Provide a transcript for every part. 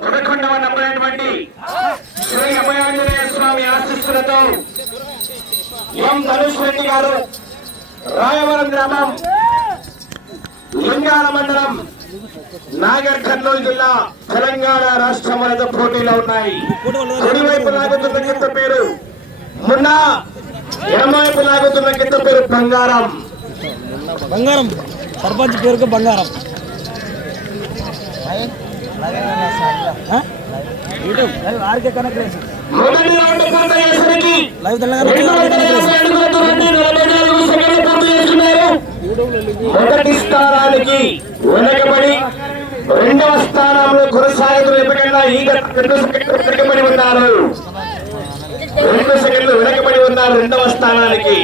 కోరిక రావాల్సిందిగా market cinema స్వీకరించవలసిందిగా శ్రీ అభయాంజనేయ స్వామి ఆశీస్సులతో ఎం ధనుష్ రెడ్డి గారు రాయవరం గ్రామం లింగాల మండలం నాగర్ కర్నూలు జిల్లా తెలంగాణ రాష్ట్రం వద్ద పోటీలో ఉన్నాయి. కుడివైపు లాగుతున్న గిత్త పేరు మున్నా ఎడమవైపు లాగుతున్న గిత్త పేరు బంగారం. బంగారం. సర్పంచ్ పేరుకు బంగారం. మొదటి స్థానానికి వెనకబడి రెండవ స్థానంలో కొనసాగుతున్న ఎప్పటికైనా ఈ రెండు సెకండ్లు వెనకబడి ఉన్నారు. రెండు సెకండ్లు వెనకబడి ఉన్నారు రెండవ స్థానానికి.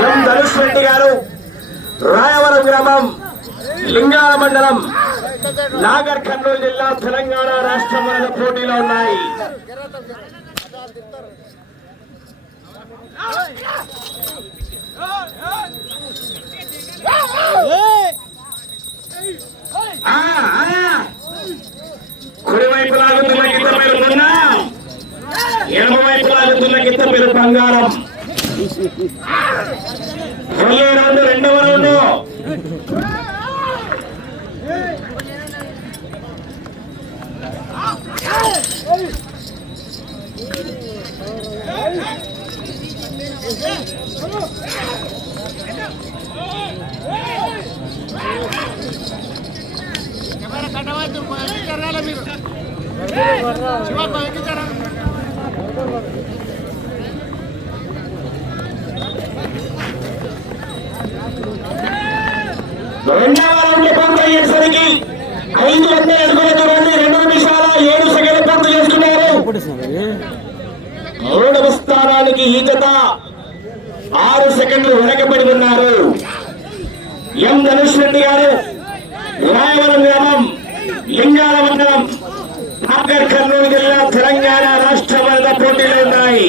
ఎం. ధనుష్ రెడ్డి గారు రాయవరం గ్రామం. లింగాల మండలం నాగర్ కర్నూలు జిల్లా తెలంగాణ రాష్ట్రం వల్ల పోటీలో ఉన్నాయి ఆ, ఆ. కుడివైపు లాగుతున్న గిత్త పేరు మున్న ఎడమ వైపు లాగుతున్న గిత్త పేరు బంగారం మొదటి రౌండ్ రెండవ రౌండ్ రెండవ రౌండ్ పూర్తయ్యేసరికి ఐదు వందల అడుగుల దూరాన్ని రెండు నిమిషాల ఏడు సెకండ్లు పూర్తి చేసుకున్నారు. మూడవ స్థానానికి ఈ జత ఆరు సెకండ్లు వెనకబడి ఉన్నారు. ఎం ధనుష్ రెడ్డి గారు రాయవరం గ్రామం లింగాల మండలం నాగర్ కర్నూలు జిల్లా తెలంగాణ రాష్ట్ర వరద పోటీలు ఉన్నాయి.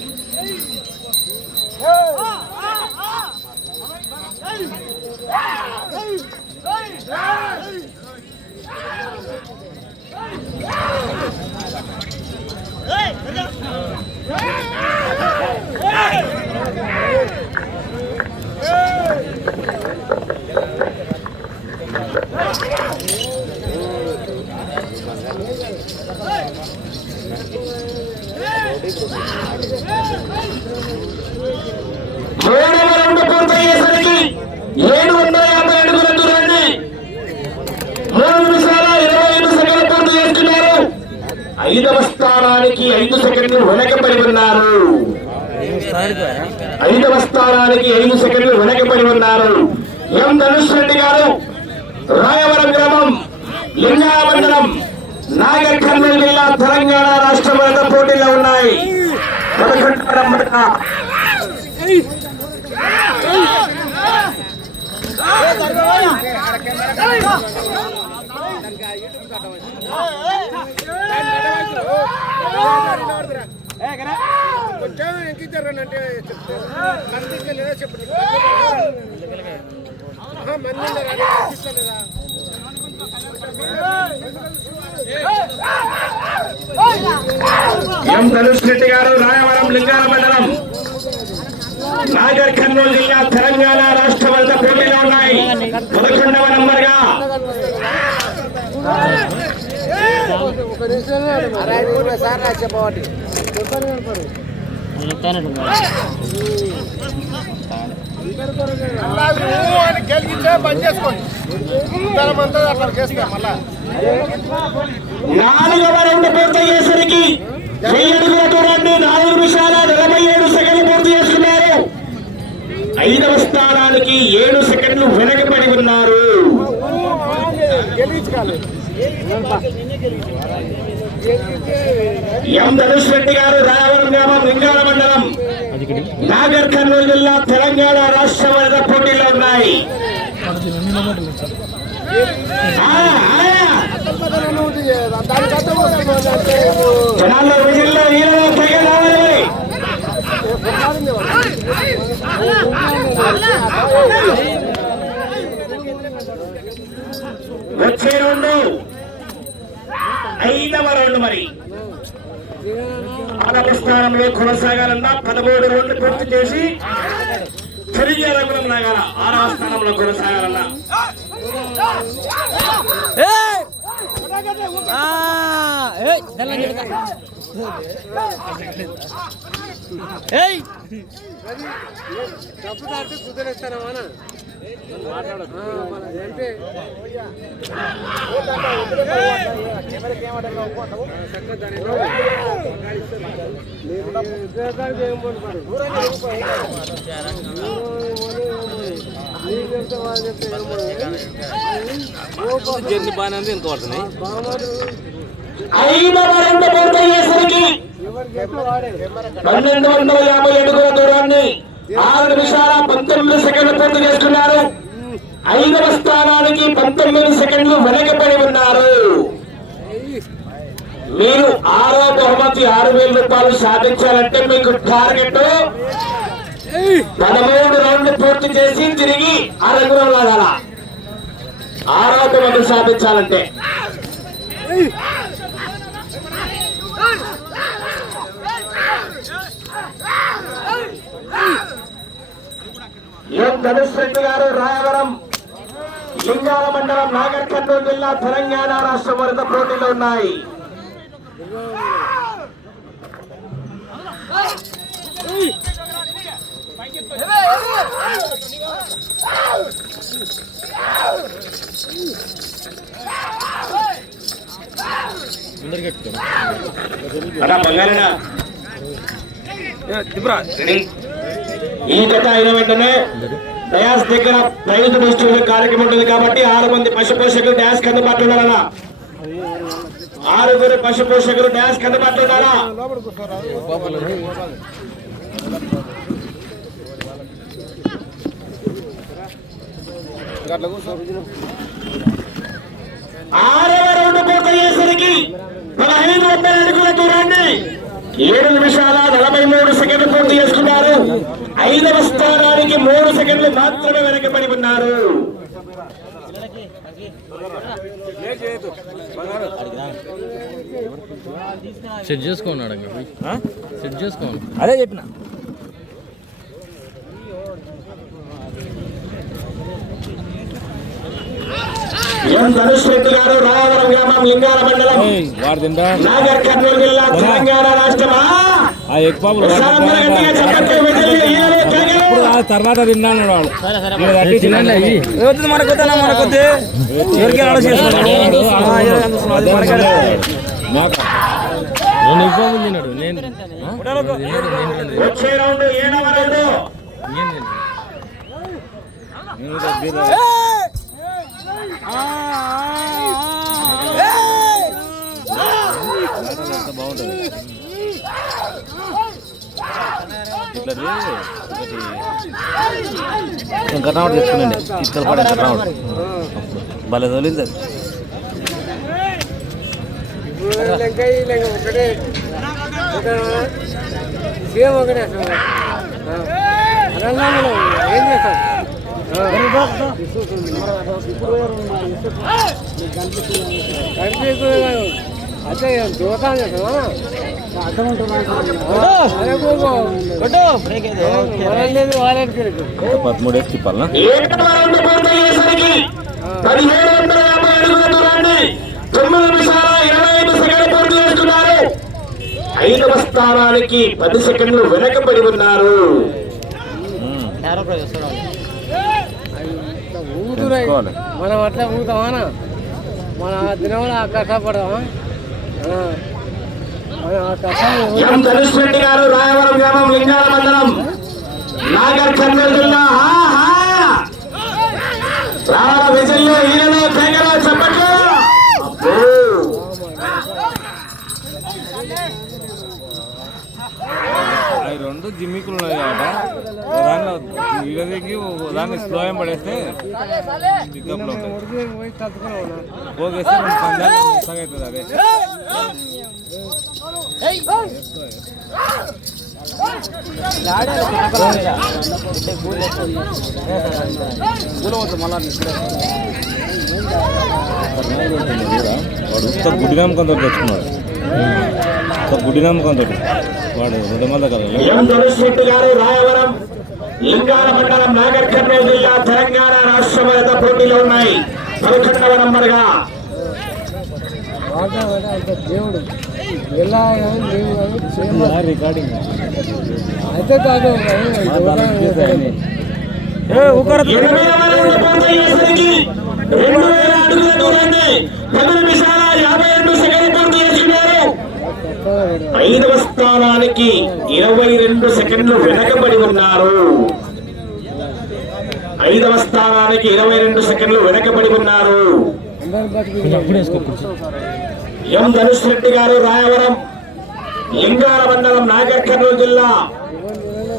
మూడవ రౌండ్ పూర్తయ్యేసరికి ఏడు వందల యాభై అడుగుల దూరాన్ని మూడు నిమిషాల ఇరవై ఐదు సెకండ్లు పూర్తి చేస్తున్నారు ఐదవ స్థానానికి ఐదు సెకండ్లు వెనకబడి ఉన్నారు. ఐదవ స్థానానికి ఐదు సెకండ్లు వెనకబడి ఉన్నారు. ఎం ధనుష్ రెడ్డి గారు రాయవరం గ్రామం లింగామండలం నాగర్కర్నూలు నాగర్ జిల్లా తెలంగాణ రాష్ట్రం వద్ద పోటీలో ఉన్నాయి. పదకొండు కొంచెం ఎంకిచ్చారనంటే చెప్తే మందికి చెప్పండి మంది లేదా ఎం ధనుష్ రెడ్డి గారు రాయవరం లింగాల మండలం నాగర్ కర్నూలు జిల్లా తెలంగాణ రాష్ట్ర వద్ద పోటీలో ఉన్నాయి పదకొండవ నంబర్గా ఒక నిమిషం అరవై సార్ నాకు చెప్పబట్టి గెలిగించే బంద్ చేసుకోండి అంతా అట్లా చేస్తా మళ్ళా నాలుగవ రౌండ్ వెయ్యి అడుగుల దూరాన్ని నాలుగు నిమిషాల నలభై ఏడు సెకండ్లు పూర్తి చేస్తున్నారు ఐదవ స్థానానికి ఏడు సెకండ్లు వెనకబడి ఉన్నారు. గెలించుకోవాలి ఎం ధనుష్ రెడ్డి గారు రాయవరం గ్రామం లింగాల మండలం నాగర్ కర్నూలు జిల్లా తెలంగాణ రాష్ట్ర వరద పోటీలో ఉన్నాయి. జనాల్లో విజిల్లో ఈలలో తెగ రావాలి వచ్చే రెండు. ఐదవ రౌండ్ మరి. ఆరవ స్థానంలో కొనసాగాలన్నా పదమూడు రౌండ్లు పూర్తి చేసి తిరిగి రంగులం లాగాల ఆరవ స్థానంలో కొనసాగాలన్నా. ఏయ్! ఆ, ఏయ్, తెల్లని చెడతా. ఏయ్ డబ్బు దాటి జర్నీ బాగానే ఉంది ఇంకా పడుతున్నాయి పన్నెండు వందల యాభై అడుగుల దూరాన్ని ఆరు నిమిషాల పంతొమ్మిది సెకండ్లు పూర్తి చేస్తున్నారు. ఐదవ స్థానానికి పంతొమ్మిది సెకండ్లు వెనకబడి ఉన్నారు. మీరు ఆరో బహుమతి ఆరు వేల రూపాయలు సాధించాలంటే మీకు టార్గెట్ పదమూడు రౌండ్లు పూర్తి చేసి తిరిగి ఆ రంగులో లాగాల. ఆరో బహుమతి సాధించాలంటే. ఎం ధనుష్ రెడ్డి గారు రాయవరం లింగాల మండలం నాగర్ కర్నూలు జిల్లా తెలంగాణ రాష్ట్రం వరద పోటీలు ఉన్నాయి అన్నా బంగారేనా రెడీ? ఈ జత అయిన వెంటనే డయాస్ దగ్గర ప్రైజ్ డిస్ట్రిబ్యూషన్ కార్యక్రమం ఉంటుంది కాబట్టి ఆరు మంది పశు పోషకులు డ్యాన్స్ కింద పట్టున్నారా ఆరుగురు పశు పోషకులు డ్యాన్స్ కింద పట్టున్నారా ఆరవ రౌండ్ పూర్తయ్యేసరికి చేసరికి వందల ఏడు నిమిషాల నలభై మూడు సెకండ్లు పూర్తి చేసుకున్నారు. ఐదవ స్థానానికి మూడు సెకండ్లు మాత్రమే వెనకబడి ఉన్నారు. సెట్ చేసుకున్నాడు ఇంకా సెట్ చేసుకోను అదే చెప్పిన. ధనుష్ రెడ్డి గారు రాయవరం గ్రామం లింగాల మండలం. వాడు తింటా? నాగర్ కర్నూలు జిల్లా తెలంగాణ రాష్ట్రమా? ఆ ఎగ్ పాపులు ప్రసాదం గట్టిగా చప్పట్లు విజిల్లు, ఈలలు, కేకలు. తర్వాత తిన్నాను వాడు. ఈయన తట్టి తిన్నాడు. వద్దు మనకు వద్దనా మనకు వద్దు ఎవరికి మాకు. నేను పాపులు తిన్నాడు నేను. నేను బాగుంటుంది ఇట్లా ఒకటి కర్ణాటక తెచ్చుకునండి ఇత్తలు పడే కర్ణాటక భలే తోలింది అది ఒకటే సేమ్ ఒకటే ఏం చేస్తాం అదే అర్థం పదమూడు వేసి ఐదవ స్థానానికి పది సెకండ్లు వెనకబడి ఉన్నారు. మనం అట్లా ఊగుతామా మన కష్టపడదామా ఆ. గారు రాయవరం గ్రామం లింగాల మండలం. నాగర్ కర్నూలు జిల్లా! రావణ విజయంలో జిమ్మికులు ఉన్నాయి కాబట్టి దాంట్లో వీడియో దాన్ని స్లో ఏం పడేస్తే పికప్లో పోగేస్తే రెండు పందాలు అవుతుంది అదే. గుడి నమ్మకంతో తెచ్చుకున్నాడు? ఉత్త నమ్మకంతో ఎం గారు రాయవరం లింగాల మండలం నాగర్ కర్నూలు జిల్లా తెలంగాణ రాష్ట్ర మొదట పోటీలో ఉన్నాయి. పదకొండవ నంబర్గా. అంత దేవుడు ఎలా రికార్డింగ్ అయితే కాదు ఎనిమిదవ రౌండ్ పూర్తయ్యేసరికి రెండు వేల అడుగుల దూరాన్ని పది నిమిషాల యాభై రెండు సెకండ్లు పూర్తి చేస్తున్నారు ఐదవ స్థానానికి ఇరవై రెండు సెకండ్లు వెనకబడి ఉన్నారు. ఐదవ స్థానానికి ఇరవై రెండు సెకండ్లు వెనకబడి ఉన్నారు. ఎం ధనుష్ రెడ్డి గారు రాయవరం లింగాల మండలం నాగర్ కర్నూలు జిల్లా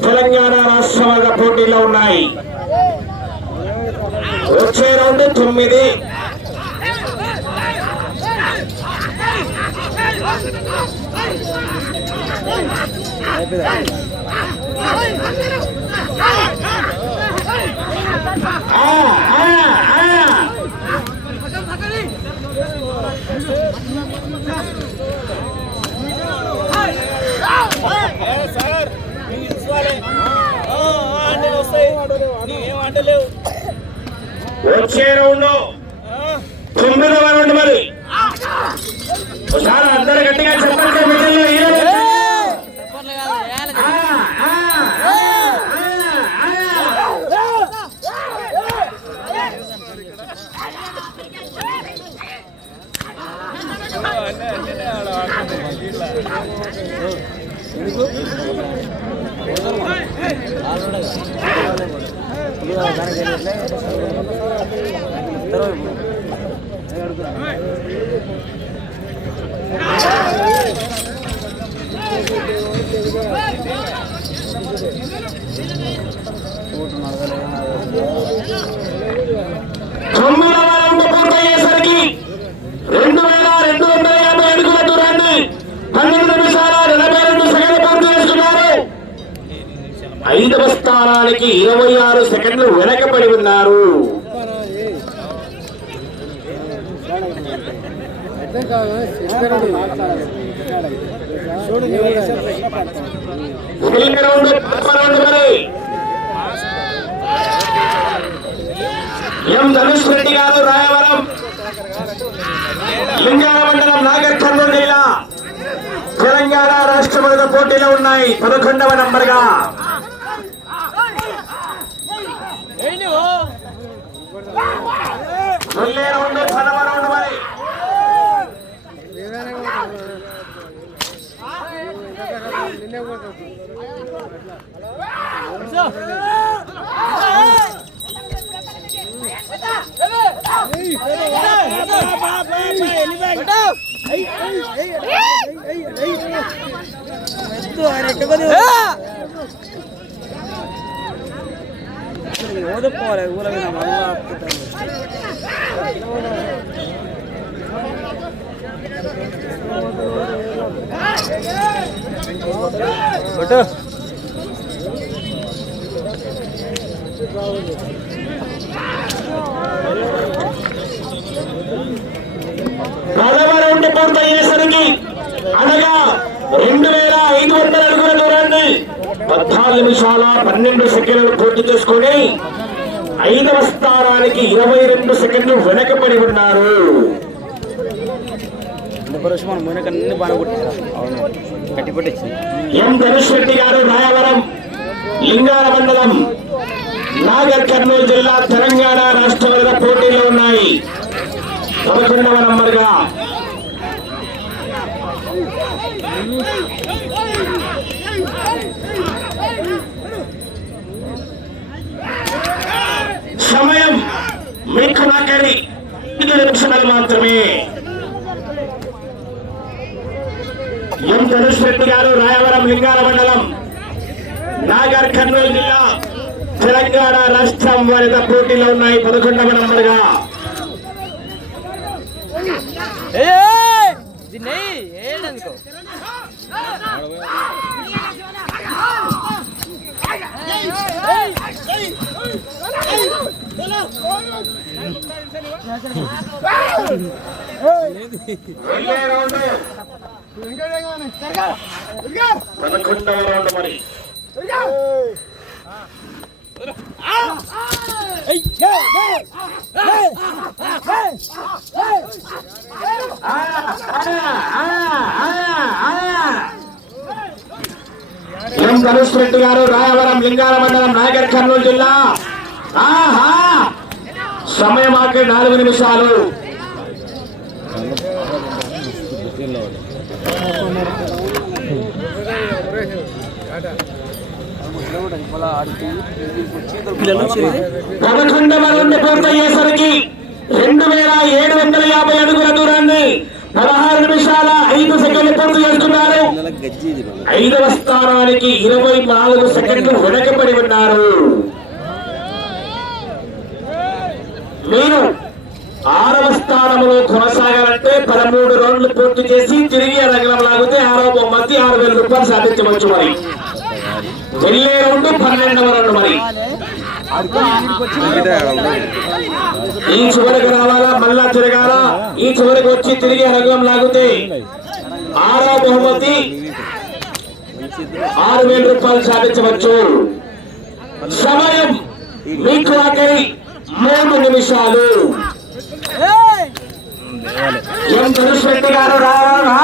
తెలంగాణ రాష్ట్ర వర్గ పోటీలో ఉన్నాయి. వచ్చే రౌండ్ తొమ్మిది. వచ్చే రౌండ్ తొమ్మిదవ రౌండ్ మరి ఒకసారి అందరు గట్టిగా చెప్పండి మిగిలిన హీరోలు. ఆ, ఆ, ఆ, ఆ, ఆ. తొమ్మిదవ రౌండ్ పూర్తయ్యేసరికి రెండు వేల రెండు వందల యాభై అడుగుల దూరాన్ని పన్నెండు నిమిషాల నలభై రెండు సెకండ్లు పూర్తి చేస్తున్నారు ఐదవ స్థానానికి ఇరవై ఆరు సెకండ్లు వెనకబడి ఉన్నారు. ఎం ధనుష్ రెడ్డి గారు రాయవరం. లింగాల మండలం నాగర్ కర్నూలు జిల్లా. తెలంగాణ రాష్ట్ర పోటీలో ఉన్నాయి. పదకొండవ నంబర్గా. తొలి రౌండ్ పదవ రౌండ్ మరి నిన్నే కొడుతుంది ఓదపోవాలి ఊర మీద మళ్ళా ఆపుకుంటాను. కొట్టు. పూర్తయ్యేసరికి అనగా రెండు వేల ఐదు వందల అడుగుల దూరాన్ని పద్నాలుగు నిమిషాల పన్నెండు సెకండ్లు పూర్తి చేసుకొని ఐదవ స్థానానికి ఇరవై రెండు సెకండ్లు వెనకబడి ఉన్నారు. ఎం ధనుష్ రెడ్డి గారు రాయవరం లింగాల మండలం నాగర్ కర్నూలు జిల్లా తెలంగాణ రాష్ట్రాలుగా పోటీలో ఉన్నాయి. పదకొండవ నంబర్గా. మీకు నాకని ఐదు నిమిషాలు మాత్రమే ఎం ధనుష్ రెడ్డి గారు రాయవరం లింగాల మండలం నాగర్ కర్నూలు జిల్లా తెలంగాణ రాష్ట్రం వారితో పోటీలో ఉన్నాయి పదకొండవ నంబర్గా రౌండ్ పదకొండవ రౌండ్ మరి ఎం ధనుష్ రెడ్డి గారు రాయవరం లింగాల మండలం నాగర్ కర్నూలు జిల్లా. ఆహా! సమయం ఆకే నాలుగు నిమిషాలు. పదకొండవ పూర్తయ్యేసరికి రెండు వేల ఏడు వందల యాభై అడుగుల దూరాన్ని పదహారు నిమిషాల ఐదు సెకండ్లు పూర్తి చేస్తున్నారు. ఐదవ స్థానానికి ఇరవై నాలుగు సెకండ్లు వెనకబడి ఉన్నారు. మీరు ఆరవ స్థానంలో కొనసాగాలంటే పదమూడు రౌండ్లు పూర్తి చేసి తిరిగి రంగం లాగితే ఆరవ బహుమతి ఆరు వేల రూపాయలు సాధించవచ్చు మరి. వెళ్ళే రౌండ్ పన్నెండవ రౌండ్ మరి. ఈ చివరికి రావాలా? మళ్ళా తిరగాల? ఈ చివరికి వచ్చి తిరిగి రంగం లాగితే ఆరవ బహుమతి ఆరు వేల రూపాయలు సాధించవచ్చు. సమయం మీకు ఆఖరి మూడు నిమిషాలు. ఎం ధనుష్ రెడ్డి గారు రావాలా?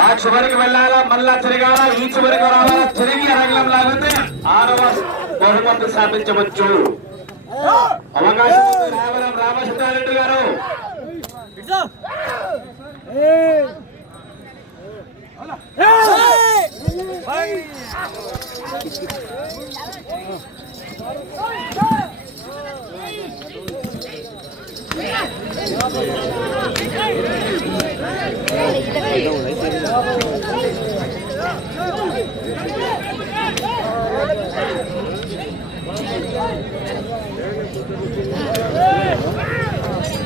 ఆ చివరికి వెళ్ళాలా? మళ్ళా తిరగాల? ఈ చివరికి రావాలా? తిరిగి రంగం లాగితే ఆరవ బహుమతి సాధించవచ్చు. అవకాశం రామచంద్రారెడ్డి గారు.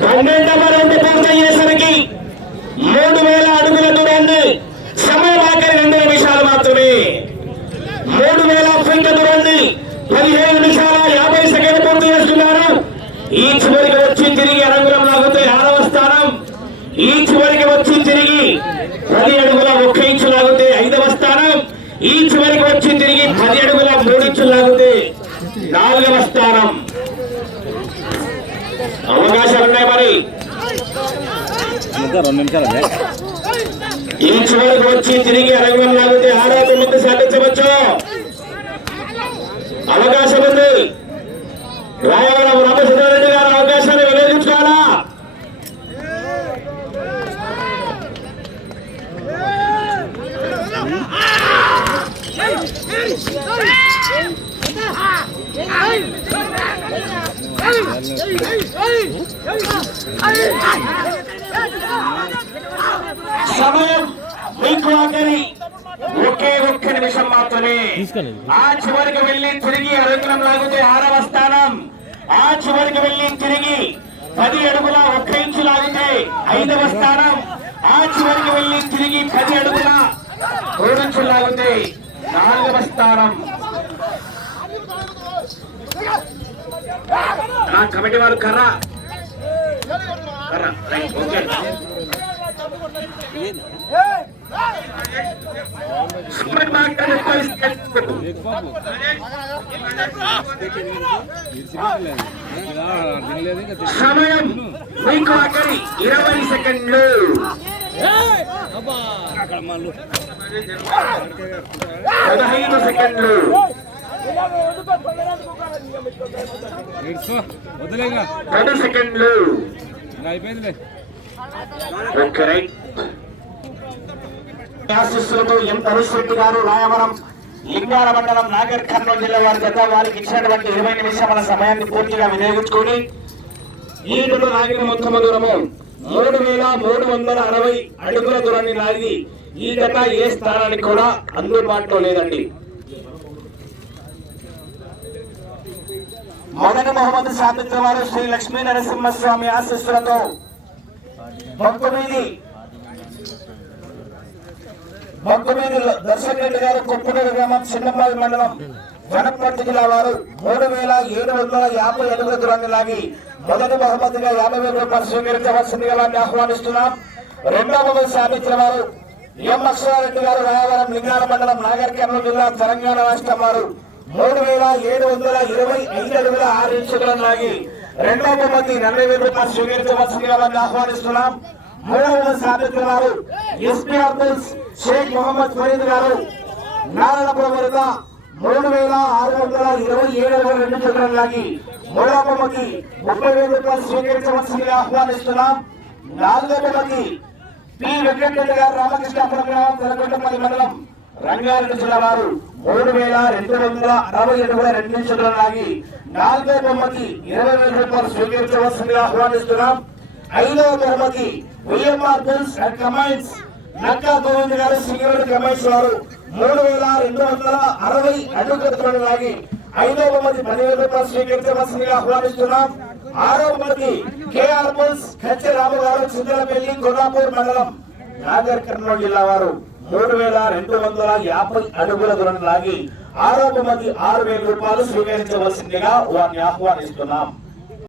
పన్నెండవ రౌండ్ పూర్తయ్యేసరికి మూడు వేల అడుగుల దూరాన్ని సమయం ఆఖరి రెండు నిమిషాలు మాత్రమే మూడు వేల ఫీట్ల దూరాన్ని పదిహేను నిమిషాల యాభై సెకండ్ పూర్తి చేస్తున్నారు ఈ చివరికి వచ్చి తిరిగి రంగులం లాగితే ఆరవ స్థానం ఈ చివరికి వచ్చి తిరిగి పది అడుగుల ఒక్క ఇంచు లాగితే ఐదవ స్థానం ఈ చివరికి వచ్చి తిరిగి పది అడుగుల మూడు ఇంచులు లాగితే నాలుగవ స్థానం అవకాశాలు ఉన్నాయి మరి ఈ చివరికి వచ్చి తిరిగి రంగం లాగితే ఆరో తొమ్మిది సాధించవచ్చు. అవకాశం ఉంది. రాయవరం రామచంద్రారెడ్డి గారు అవకాశాన్ని వినియోగించుకోవాలా సమయం ఆఖరి ఒకే ఒక్క నిమిషం మాత్రమే. ఆ చివరికి వెళ్ళి తిరిగి అరంగం లాగితే ఆరవ స్థానం. ఆ చివరికి వెళ్ళి తిరిగి పది అడుగుల ఒక్క ఇంచు లాగితే ఐదవ స్థానం. ఆ చివరికి వెళ్ళి తిరిగి పది అడుగుల దూరం లాగితే నాలుగవ స్థానం. ఆ కమిటీ వారు కర్ర. కర్ర. ఓకే. సూపర్ మార్కెట్ సమయం మీకు ఆఖరి ఇరవై సెకండ్లు. పదహైదు సెకండ్లు. పది సెకండ్లు. Okay right. ఆశిస్తులతో ఎం తరుణ్ గారు రాయవరం లింగాల మండలం నాగర్ కర్నూలు జిల్లా వారి జత వారికి ఇచ్చినటువంటి ఇరవై నిమిషాల సమయాన్ని పూర్తిగా వినియోగించుకొని ఈదుడు లాగిన మొత్తం దూరము మూడు వేల మూడు వందల అరవై అడుగుల దూరాన్ని లాగి ఈ జత ఏ స్థానానికి కూడా అందుబాటులో లేదండి. మొదటి మహమ్మద్ సాధించిన వారు శ్రీ లక్ష్మీ నరసింహస్వామి ఆశీస్సులతో పంతొమ్మిది పంతొమ్మిది దర్శకరెడ్డి గారు కొప్పునూరు గ్రామం చిన్నపాలి మండలం వనపర్తి జిల్లా వారు మూడు వేల ఏడు వందల యాభై అడుగుల దూరాన్ని లాగి మొదటి బహుమతిగా యాభై వేల రూపాయలు స్వీకరించవలసిందిగా వారిని ఆహ్వానిస్తున్నాం. రెండవ బహుమతి సాధించిన వారు ఎం అక్షరారెడ్డి గారు రాయవరం లింగాల మండలం నాగర్ కర్నూలు జిల్లా తెలంగాణ రాష్ట్రం వారు మూడు వేల ఏడు వందల ఇరవై ఐదు అడుగుల ఆరు ఇంచులను లాగి రెండవ బహుమతి నలభై వేల రూపాయలు స్వీకరించవలసిందిగా వారిని ఆహ్వానిస్తున్నాం. మూడవ సాధించిన ఎస్పీ అబ్దుల్స్ షేక్ మొహమ్మద్ ఫరీద్ గారు నారాయణపురం వద్ద మూడు వేల ఆరు వందల ఇరవై ఏడు వందల రెండు చంద్రం లాగి మూడవ బొమ్మకి ముప్పై వేల రూపాయలు స్వీకరించవలసిందిగా ఆహ్వానిస్తున్నాం. నాలుగవ బొమ్మకి పి వెంకటరెడ్డి గారు రామకృష్ణాపురం గ్రామం తెలకొండపల్లి మండలం రంగారెడ్డి జిల్లా వారు మూడు వేల రెండు వందల అరవై ఏడు వేల రెండు నిమిషాలు లాగి నాలుగో బొమ్మకి ఇరవై వేల రూపాయలు స్వీకరించవలసిందిగా ఆహ్వానిస్తున్నాం. ఐదవ తరగతి విఎంఆర్ బిల్స్ అండ్ కమైన్స్ నక్కా గోవింద్ గారు సింగరేణి కమైన్స్ వారు మూడు వేల రెండు వందల అరవై అడుగుల లాగి ఐదవ మంది పదివేల రూపాయలు స్వీకరించవలసిందిగా ఆహ్వానిస్తున్నాం. ఆరవ మంది కేఆర్ బిల్స్ కచ్చి రాము గారు చింతలపల్లి కొల్లాపూర్ మండలం నాగర్ కర్నూలు జిల్లా వారు మూడు వేల రెండు వందల యాభై అడుగుల దూరం లాగి ఆరో మంది ఆరు వేల రూపాయలు స్వీకరించవలసిందిగా వారిని ఆహ్వానిస్తున్నాం.